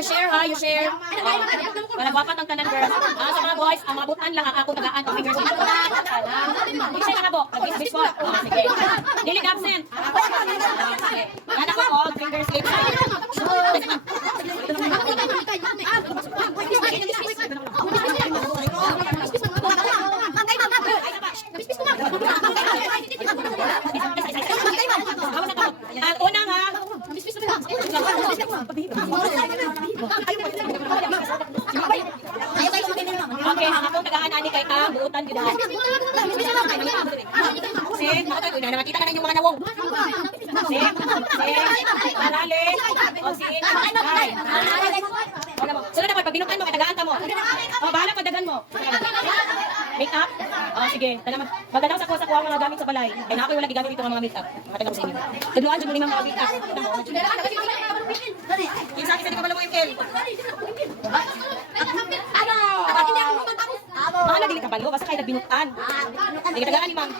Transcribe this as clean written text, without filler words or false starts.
you share ha, you share. Malagwapat ang tanan girls. Sa mga boys, ang mga butan lang ang ako tagaan pag fingers dito. Isa na po, nag-bis po. Sige. Dili absent. Sige. Anak ko po, fingers lips. Una nga. Okay, ang akong tagaan ani kay ka buutan gyud ha. Sik, nakita ka na yung mga nawong. Sik, marali. O sik, sunod na pag binutan mo, kay tagaan ka mo. O, bahala pag dagan mo. Make up? O, sige. Magdadaw sa kuha ang mga gamit sa balay. Kaya na ako yung lagi gamit ito ng mga make up. Makatagal sa inyo. Tudluan dyan mo ni mga make up. Isa-isa di ka pala mo yung kel. Ano? Mga nagili ka balo, basta kayo nagbinutan. Hindi ka tagaan ni ma'am.